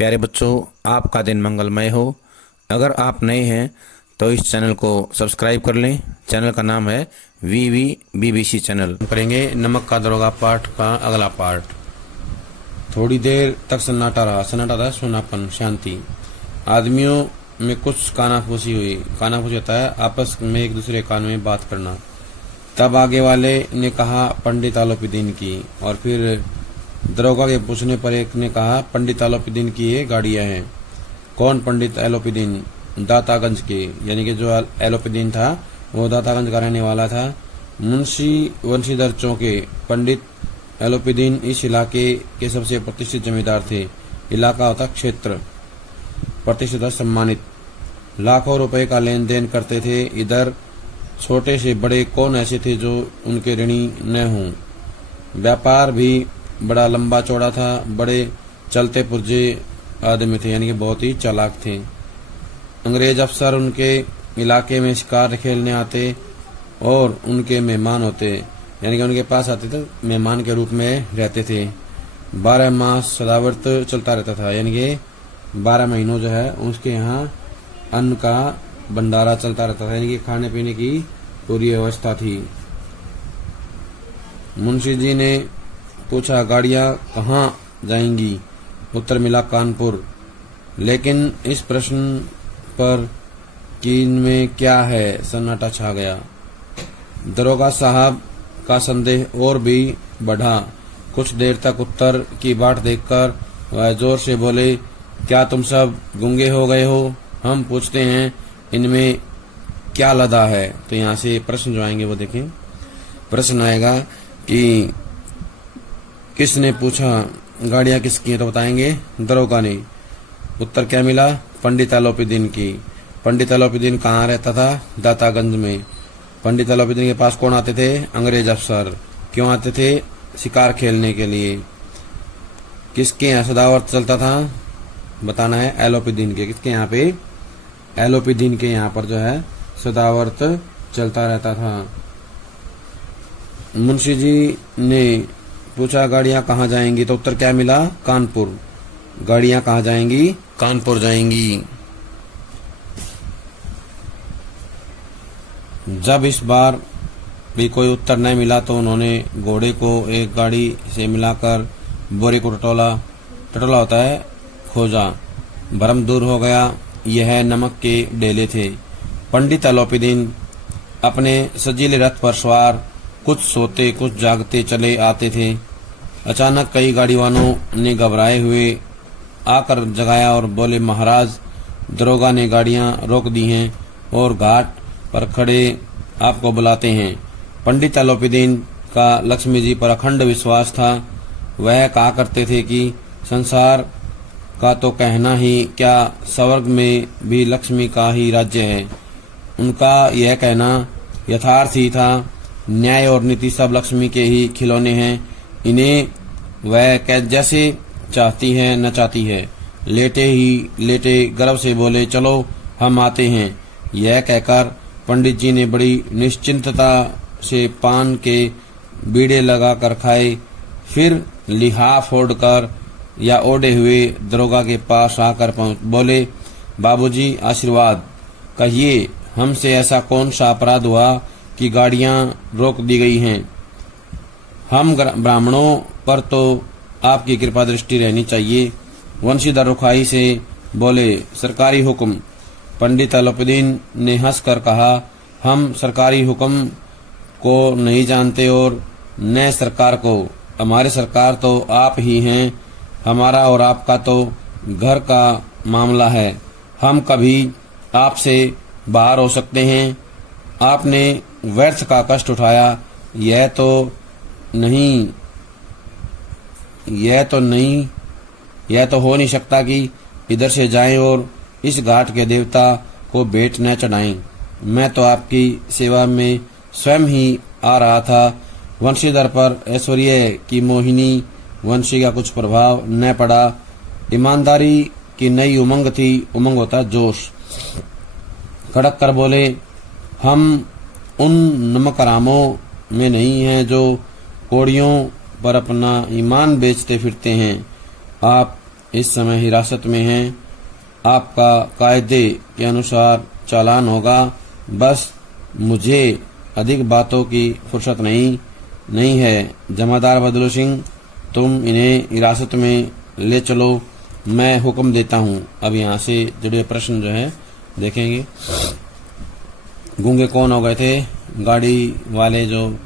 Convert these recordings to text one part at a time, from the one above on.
प्यारे बच्चों, आपका दिन मंगलमय हो। अगर आप नए हैं तो इस चैनल को सब्सक्राइब कर लें। चैनल का नाम है VVBBC चैनल। करेंगे नमक का दरोगा पाठ का अगला पार्ट। थोड़ी देर तक सन्नाटा रहा। सन्नाटा था सुनापन, शांति। आदमियों में कुछ कानाफूसी हुई। कानाफूसी होता है आपस में एक दूसरे कान में बात करना। तब आगे वाले ने कहा पंडित आलोपीदीन की, और फिर दरोगा के पूछने पर एक ने कहा पंडित आलोपीदीन की ये गाड़ियां हैं। कौन पंडित आलोपीदीन? दातागंज के, यानी कि जो आलोपीदीन था वो दातागंज का रहने वाला था। मुंशी वंशीधर चौके। पंडित आलोपीदीन इस इलाके के सबसे प्रतिष्ठित जमींदार थे। इलाका होता क्षेत्र, प्रतिष्ठित सम्मानित। लाखों रुपए का लेन देन करते थे। इधर छोटे से बड़े कौन ऐसे थे जो उनके ऋणी न हों। व्यापार भी बड़ा लंबा चौड़ा था। बड़े चलते पुर्जे आदमी थे, यानी कि बहुत ही चालाक थे। अंग्रेज अफसर उनके इलाके में शिकार खेलने आते और उनके मेहमान होते, यानी कि उनके पास आते थे, मेहमान के रूप में रहते थे। 12 मास सदाव्रत चलता रहता था, यानी कि 12 महीनों जो है उसके यहाँ अन्न का भंडारा चलता रहता था, यानी कि खाने पीने की पूरी व्यवस्था थी। मुंशी जी ने पूछा गाड़ियां कहाँ जाएंगी? उत्तर मिला कानपुर। लेकिन इस प्रश्न पर कि इनमें क्या है, सन्नाटा छा गया। दरोगा साहब का संदेह और भी बढ़ा। कुछ देर तक उत्तर की बाट देखकर वह जोर से बोले, क्या तुम सब गूंगे हो गए हो? हम पूछते हैं इनमें क्या लदा है? तो यहाँ से प्रश्न जो आएंगे वो देखें। प्रश्न आएगा कि किसने पूछा गाड़ियां किसकी हैं, तो बताएंगे दरोगा ने। उत्तर क्या मिला? पंडित आलोपीदीन की। पंडित आलोपीदीन कहाँ रहता था? दातागंज में। पंडित आलोपीदीन के पास कौन आते थे? अंग्रेज अफसर। क्यों आते थे? शिकार खेलने के लिए। किसके यहाँ सदावर्त चलता था? बताना है आलोपीदीन के। किसके यहाँ पे? आलोपीदीन के यहाँ पर जो है सदावर्त चलता रहता था। मुंशी जी ने पूछा गाड़ियां कहाँ जाएंगी, तो उत्तर क्या मिला? कानपुर। गाड़ियां कहाँ जाएंगी? कानपुर जाएंगी। जब इस बार भी कोई उत्तर नहीं मिला तो उन्होंने घोड़े को एक गाड़ी से मिलाकर बोरी को टटोला। टटोला होता है खोजा। भ्रम दूर हो गया। यह नमक के डेले थे। पंडित आलोपीदीन अपने सजीले रथ पर सवार कुछ सोते कुछ जागते चले आते थे। अचानक कई गाड़ीवानों ने घबराए हुए आकर जगाया और बोले, महाराज, दरोगा ने गाड़ियां रोक दी हैं और घाट पर खड़े आपको बुलाते हैं। पंडित आलोपीदीन का लक्ष्मी जी पर अखंड विश्वास था। वह कहा करते थे कि संसार का तो कहना ही क्या, स्वर्ग में भी लक्ष्मी का ही राज्य है। उनका यह कहना यथार्थ ही था। न्याय और नीति सब लक्ष्मी के ही खिलौने हैं। इन्हें वह जैसे चाहती है न चाहती है। लेटे ही लेटे गर्व से बोले, चलो हम आते हैं। यह कहकर पंडित जी ने बड़ी निश्चिंतता से पान के बीड़े लगा कर खाए। फिर लिहाफ ओढ़कर या ओढ़े हुए दरोगा के पास आकर बोले, बाबूजी आशीर्वाद। कहिए, हमसे ऐसा कौन सा अपराध हुआ कि गाड़ियां रोक दी गई हैं? हम ब्राह्मणों पर तो आपकी कृपा दृष्टि रहनी चाहिए। वंशीधर रुखाई से बोले, सरकारी हुक्म। पंडित आलोपीदीन ने हंसकर कहा, हम सरकारी हुक्म को नहीं जानते और न सरकार को। हमारी सरकार तो आप ही हैं। हमारा और आपका तो घर का मामला है। हम कभी आपसे बाहर हो सकते हैं। आपने व्यर्थ का कष्ट उठाया। यह तो हो नहीं सकता कि इधर से जाएं और इस घाट के देवता को भेंट न चढ़ाएं। मैं तो आपकी सेवा में स्वयं ही आ रहा था। वंशीधर पर ऐश्वर्य की मोहिनी वंशी का कुछ प्रभाव न पड़ा। ईमानदारी की नई उमंग थी। उमंग होता जोश। कड़क कर बोले, हम उन नमकरामों में नहीं हैं जो कोड़ियों पर अपना ईमान बेचते फिरते हैं। आप इस समय हिरासत में हैं। आपका कायदे के अनुसार चालान होगा। बस मुझे अधिक बातों की फुर्सत नहीं है। जमादार बदलू सिंह, तुम इन्हें हिरासत में ले चलो, मैं हुक्म देता हूँ। अब यहाँ से जुड़े प्रश्न जो है देखेंगे। गूंगे कौन हो गए थे? गाड़ी वाले जो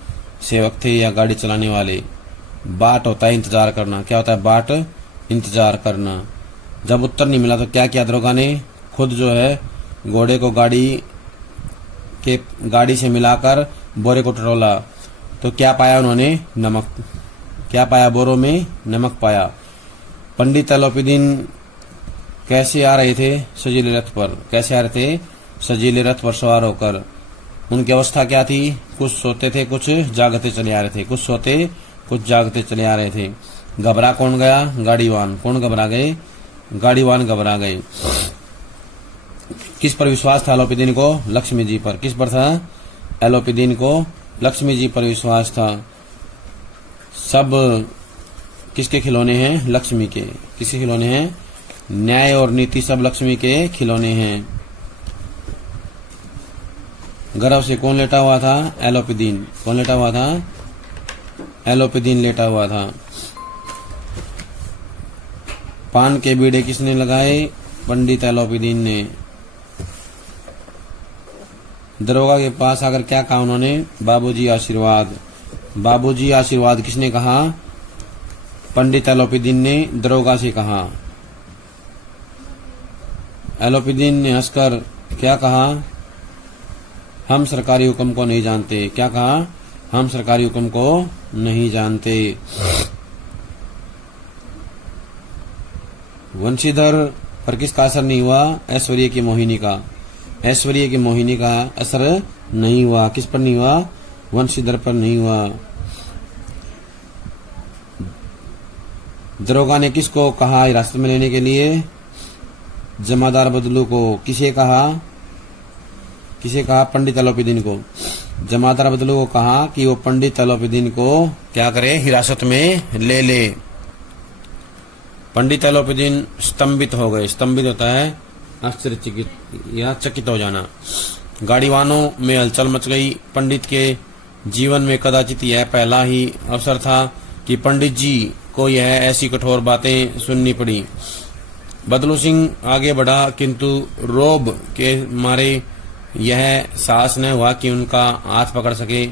सेवक थे या गाड़ी चलाने वाले। बाट होता है इंतजार करना। क्या होता है? बाट इंतजार करना। जब उत्तर नहीं मिला तो क्या किया दरोगा ने? खुद जो है घोड़े को गाड़ी से मिलाकर बोरे को टटोला। तो क्या पाया उन्होंने? नमक। क्या पाया? बोरों में नमक पाया। पंडित अलोपीदीन कैसे आ रहे थे? सजीले रथ पर। कैसे आ रहे थे? सजीले रथ पर सवार होकर। उनकी अवस्था क्या थी? कुछ सोते थे, कुछ जागते चले आ रहे थे। कुछ सोते, कुछ जागते चले आ रहे थे। घबरा कौन गया? गाड़ीवान। कौन घबरा गए? गाड़ीवान घबरा गए। किस पर विश्वास था अलोपीदीन को? लक्ष्मी जी पर। किस पर था? अलोपीदीन को लक्ष्मी जी पर विश्वास था। सब किसके खिलौने हैं? लक्ष्मी के। किसके खिलौने हैं? न्याय और नीति सब लक्ष्मी के खिलौने हैं। गर्व से कौन लेटा हुआ था? अलोपीदीन। कौन लेटा हुआ था? अलोपीदीन लेटा हुआ था। पान के बीड़े किसने लगाए? पंडित अलोपीदीन ने। दरोगा के पास आकर क्या कहा उन्होंने? बाबूजी आशीर्वाद। बाबूजी आशीर्वाद किसने कहा? पंडित अलोपीदीन ने दरोगा से कहा। अलोपीदीन ने हंसकर क्या कहा? हम सरकारी हुक्म को नहीं जानते। क्या कहा? हम सरकारी हुक्म को नहीं जानते। वंशीधर पर किसका असर नहीं हुआ? ऐश्वर्य की मोहिनी का। ऐश्वर्य की मोहिनी का असर नहीं हुआ। किस पर नहीं हुआ? वंशीधर पर नहीं हुआ। दरोगा ने किसको कहा हिरासत में लेने के लिए? जमादार बदलू को। किसे कहा? किसे कहा? पंडित अलोपीदीन को। जमादार बदलू को कहा कि वो पंडित अलोपीदीन को क्या करे? हिरासत में ले। पंडित अलोपीदीन स्तंभित हो गए। स्तंभित होता है आश्चर्यचकित या चकित हो जाना। गाड़ीवानों में हलचल मच गई। पंडित के जीवन में कदाचित यह पहला ही अवसर था कि पंडित जी को यह ऐसी कठोर बातें सुननी पड़ी। बदलू सिंह आगे बढ़ा, किंतु रोब के मारे यह साहस न हुआ कि उनका हाथ पकड़ सके।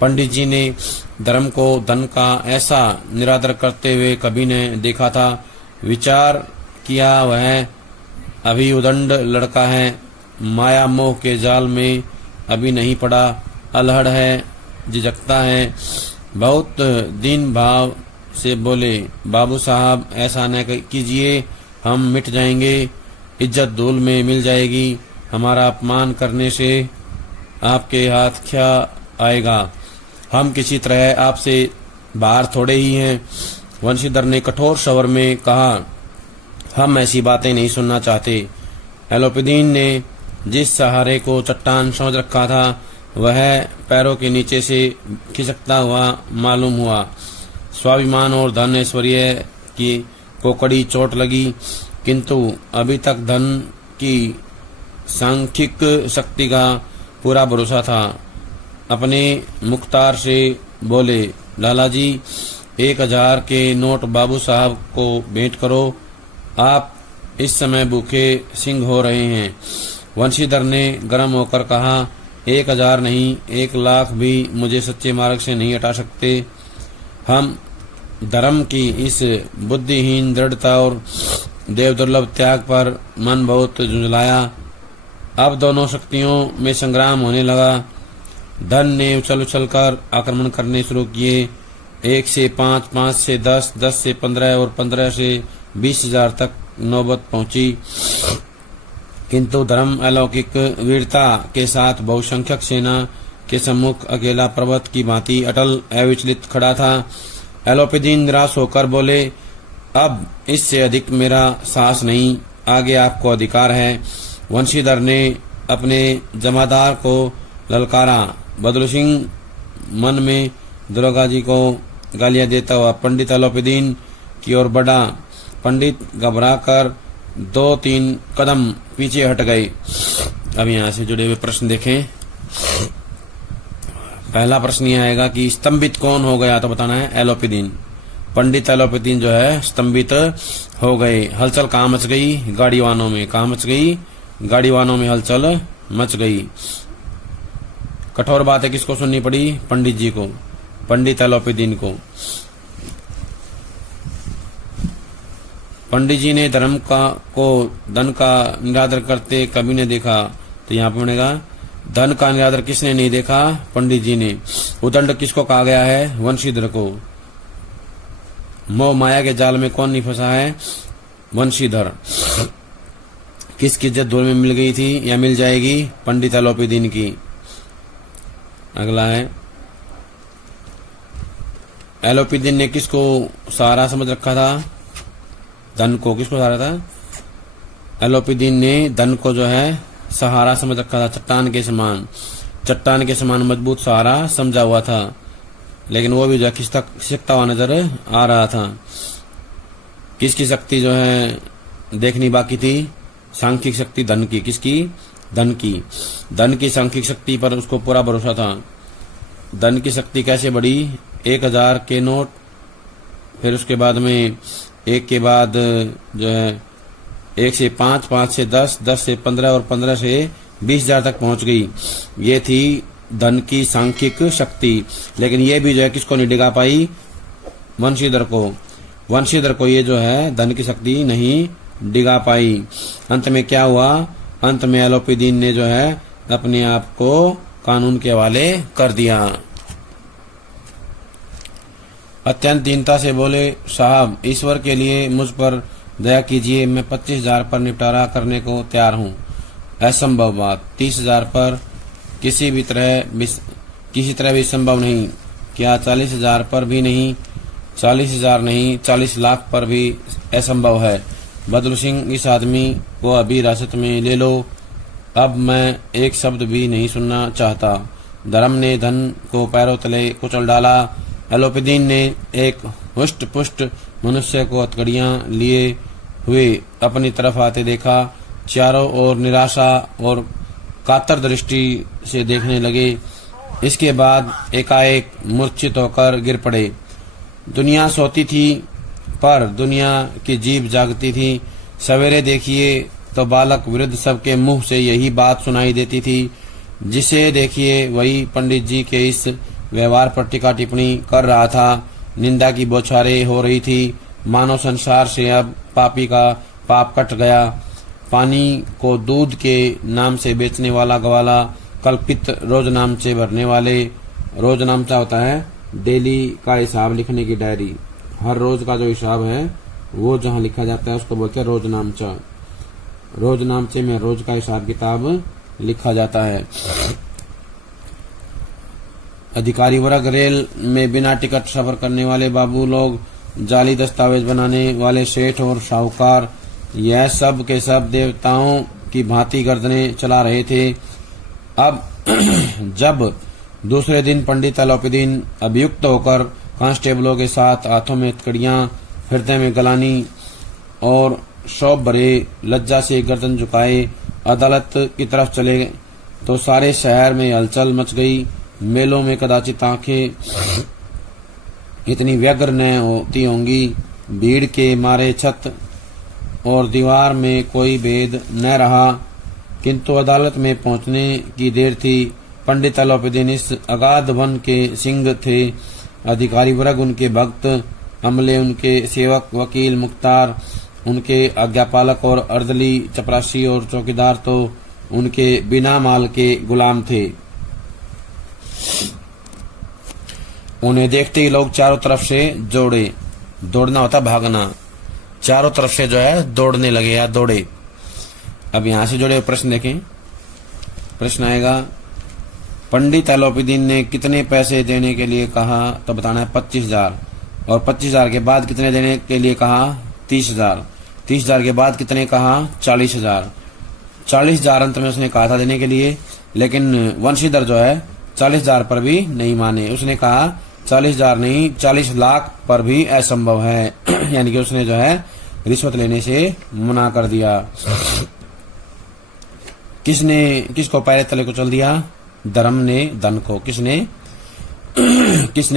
पंडित जी ने धर्म को धन का ऐसा निरादर करते हुए कभी न देखा था। विचार किया वह अभी उदंड लड़का है, माया मोह के जाल में अभी नहीं पड़ा, अलहड़ है, झिझकता है। बहुत दीन भाव से बोले, बाबू साहब ऐसा न कीजिए, हम मिट जाएंगे, इज्जत धूल में मिल जाएगी, हमारा अपमान करने से आपके हाथ क्या आएगा, हम किसी तरह आपसे बाहर थोड़े ही हैं। वंशीधर ने कठोर स्वर में कहा, हम ऐसी बातें नहीं सुनना चाहते। अलोपीदीन ने जिस सहारे को चट्टान समझ रखा था वह पैरों के नीचे से खिसकता हुआ मालूम हुआ। स्वाभिमान और धन ऐश्वर्य की को कड़ी चोट लगी, किंतु अभी तक धन की सांख्यिक शक्ति का पूरा भरोसा था। अपने मुख्तार से बोले, लाला जी 1000 के नोट बाबू साहब को भेंट करो, आप इस समय भूखे सिंह हो रहे हैं। वंशीधर ने गर्म होकर कहा, 1000 नहीं, 1 लाख भी मुझे सच्चे मार्ग से नहीं हटा सकते। हम धर्म की इस बुद्धिहीन दृढ़ता और देवदुर्लभ त्याग पर मन बहुत झुंझलाया। अब दोनों शक्तियों में संग्राम होने लगा। धन ने उछल उछल कर आक्रमण करने शुरू किए। 1 से 5, 5 से 10, 10 से 15 और 15 से 20,000 तक नौबत पहुंची। किंतु धर्म अलौकिक वीरता के साथ बहुसंख्यक सेना के सम्मुख अकेला पर्वत की भांति अटल अविचलित खड़ा था। अलोपीदीन निराश होकर बोले, अब इससे अधिक मेरा साहस नहीं, आगे आपको अधिकार है। वंशीधर ने अपने जमादार को ललकारा। बदलू सिंह मन में दरोगा जी को गालियां देता हुआ पंडित अलोपीदीन की ओर बढ़ा। पंडित घबराकर 2-3 कदम पीछे हट गए। अब यहाँ से जुड़े हुए प्रश्न देखें। पहला प्रश्न ये आएगा कि स्तंभित कौन हो गया, तो बताना है एलोपीदीन। पंडित एलोपीदीन जो है स्तंभित हो गए। हलचल कहाँ मच गई? गाड़ीवानों में। कहाँ मच गई? गाड़ीवानों में हलचल मच गई। कठोर बातें किसको सुननी पड़ी? पंडित जी को, पंडित एलोपीदीन को। पंडित जी ने धर्म को धन का निरादर करते कभी ने देखा, तो यहाँ पर बनेगा धन का निरादर किसने नहीं देखा? पंडित जी ने। उदंड किसको कहा गया है? वंशीधर को। मोह माया के जाल में कौन नहीं फंसा है? वंशीधर। किसकी इज्जत धूल में मिल गई थी या मिल जाएगी? पंडित एलोपीदीन की। अगला है, एलोपीदीन ने किसको सहारा समझ रखा था? धन को। किसको सहारा था? एलोपीदीन ने धन को जो है सहारा समझ रखा था, चट्टान के समान। चट्टान के समान मजबूत सहारा समझा हुआ था, लेकिन वो भी जो है खिसकता हुआ नजर आ रहा था। किसकी शक्ति जो है देखनी बाकी थी? सांख्यिक शक्ति धन की। किसकी? धन की। धन की सांख्यिक शक्ति पर उसको पूरा भरोसा था। धन की शक्ति कैसे बढ़ी? 1000 के नोट, फिर उसके बाद में एक के बाद जो है 1 से 5, 5 से 10, 10 से 15 और 15 से 20,000 तक पहुंच गई। ये थी धन की सांख्यिक शक्ति। लेकिन ये भी जो है किसको नहीं डिगा पाई? वंशीधर को। वंशीधर को ये जो है धन की शक्ति नहीं डिगा पाई। अंत में क्या हुआ? अंत में एलोपीदीन ने जो है अपने आप को कानून के हवाले कर दिया। अत्यंत दीनता से बोले, साहब ईश्वर के लिए मुझ पर दया कीजिए, मैं 25,000 पर निपटारा करने को तैयार हूँ। असंभव बात। 30,000 पर किसी तरह भी संभव नहीं। क्या 40,000 पर भी नहीं? 40,000 नहीं, 40 लाख पर भी असंभव है। बदलू सिंह, इस आदमी को अभी हिरासत में ले लो। अब मैं एक शब्द भी नहीं सुनना चाहता। धर्म ने धन को पैरों तले कुचल डाला। एलोपीदीन ने एक हुष्ट पुष्ट मनुष्य को हथकड़ियां लिए हुए अपनी तरफ आते देखा। चारों ओर निराशा और कातर दृष्टि से देखने लगे। इसके बाद एकाएक मूर्छित होकर गिर पड़े। दुनिया सोती थी पर दुनिया की जीभ जागती थी। सवेरे देखिए तो बालक वृद्ध सबके मुंह से यही बात सुनाई देती थी। जिसे देखिए वही पंडित जी के इस व्यवहार पर टीका टिप्पणी कर रहा था। निंदा की बौछारें हो रही थी। मानव संसार से अब पापी का पाप कट गया। पानी को दूध के नाम से बेचने वाला गवाला, कल्पित रोजनामचे भरने वाले। रोजनामचा होता है डेली का हिसाब लिखने की डायरी। हर रोज का जो हिसाब है वो जहाँ लिखा जाता है उसको बोलते हैं रोजनामचा। रोजनामचे में रोज का हिसाब किताब लिखा जाता है। अधिकारी वर्ग, रेल में बिना टिकट सफर करने वाले बाबू लोग, जाली दस्तावेज बनाने वाले सेठ और साहूकार, यह सब के सब देवताओं की भांति गर्दनें चला रहे थे। अब जब दूसरे दिन पंडित एलोपीदीन अभियुक्त होकर कांस्टेबलों के साथ हाथों में हथकड़ियां, हृदय में गलानी और शौक भरे लज्जा से गर्दन झुकाए अदालत की तरफ चले तो सारे शहर में हलचल मच गई। मेलों में कदाचित आंखें इतनी व्यग्र न होती होंगी। भीड़ के मारे छत और दीवार में कोई भेद न रहा। किंतु अदालत में पहुंचने की देर थी। पंडित एलोपीदीन इस अगाध वन के सिंह थे। अधिकारी वर्ग उनके भक्त, अमले उनके सेवक, वकील, मुख्तार उनके आज्ञापालक और अर्दली, चपरासी और चौकीदार तो उनके बिना माल के गुलाम थे। उन्हें देखते ही लोग चारों तरफ से दौड़े। दौड़ना होता भागना। चारों तरफ से जो है दौड़ने लगे या दौड़े। अब यहां से जुड़े प्रश्न देखें। प्रश्न आएगा, पंडित एलोपीदीन ने कितने पैसे देने के लिए कहा, तो बताना है 25,000। और 25,000 के बाद कितने देने के लिए कहा? 30,000। 30,000 के बाद कितने कहा? 40,000। 40,000 अंत में उसने कहा था देने के लिए, लेकिन वंशीधर जो है 40,000 पर भी नहीं माने। उसने कहा 40,000 नहीं, 40 लाख पर भी असंभव है। यानी कि उसने जो है रिश्वत लेने से मना कर दिया। किसने किसको पैर तले को चल दिया? धर्म ने धन को। किसने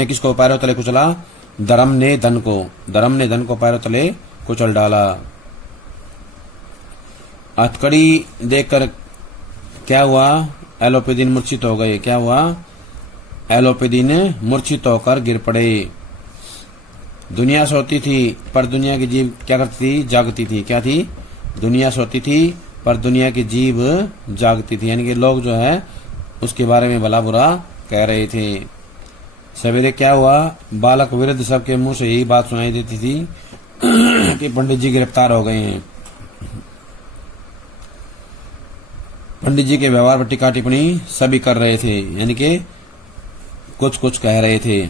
किसको पैरों तले कुचला? धर्म ने धन को। धर्म ने धन को पैरों तले कुचल डाला। हथकड़ी देखकर क्या हुआ? एलोपीदीन मूर्छित हो गए। क्या हुआ? एलोपीदीन मूर्छित होकर गिर पड़े। दुनिया सोती थी पर दुनिया की जीव क्या करती थी? जागती थी। क्या थी? दुनिया सोती थी पर दुनिया की जीव जागती थी। यानी कि लोग जो है उसके बारे में भला बुरा कह रहे थे। सवेरे क्या हुआ? बालक वृद्ध सबके मुंह से यही बात सुनाई देती थी कि पंडित जी गिरफ्तार हो गए हैं। पंडित जी के व्यवहार पर टीका टिप्पणी सभी कर रहे थे, यानी कि कुछ कुछ कह रहे थे।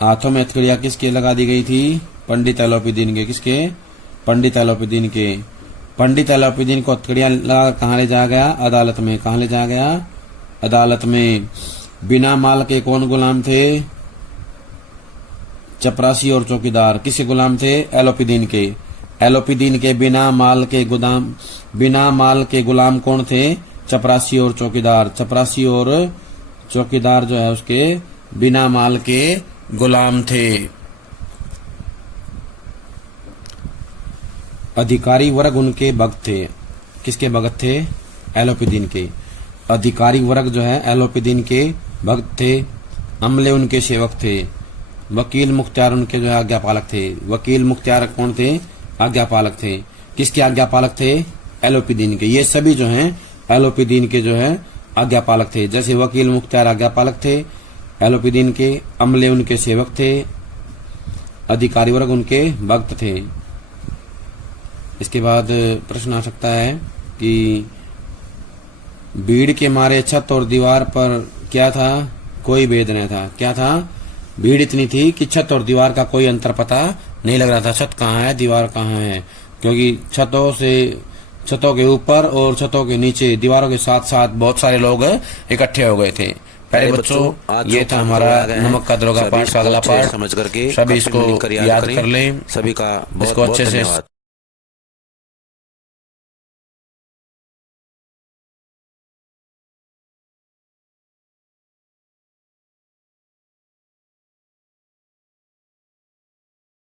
हाथों में हथकड़ियां किसके लगा दी गई थी? पंडित एलोपीदीन के। किसके? पंडित एलोपीदीन के। पंडित एलोपीदीन को हथकड़ियां लगा कहाँ ले जाया गया? अदालत में। कहाँ ले जाया गया? अदालत में। बिना माल के कौन गुलाम थे? चपरासी और चौकीदार। किसके गुलाम थे? एलोपीदीन के। एलोपीदीन के बिना माल के गुलाम कौन थे? चपरासी और चौकीदार। चपरासी और चौकीदार जो है उसके बिना माल के गुलाम थे। अधिकारी वर्ग उनके भक्त थे। किसके भक्त थे? एलोपीदीन के। अधिकारी वर्ग जो है एलोपीदीन के भक्त थे। अमले उनके सेवक थे। वकील मुख्तियार उनके जो है आज्ञापालक थे। वकील मुख्तियार कौन थे? आज्ञापालक थे। किसके आज्ञापालक थे? एलोपीदीन के। ये सभी जो हैं एलोपीदीन के जो है आज्ञापालक थे। जैसे वकील मुख्तियार आज्ञापालक थे एलोपीदीन के, अमले उनके सेवक थे, अधिकारी वर्ग उनके भक्त थे। इसके बाद प्रश्न आ सकता है कि भीड़ के मारे छत और दीवार पर क्या था? कोई भेद नहीं था। क्या था? भीड़ इतनी थी कि छत और दीवार का कोई अंतर पता नहीं लग रहा था। छत कहाँ है, दीवार कहाँ है, क्योंकि छतों के ऊपर और छतों के नीचे दीवारों के साथ साथ बहुत सारे लोग इकट्ठे हो गए थे। पहले बच्चों ये था हमारा नमक का दरोगा पाठ का अगला पाठ। समझ करके सभी इसको याद कर लें। सभी का इसको अच्छे से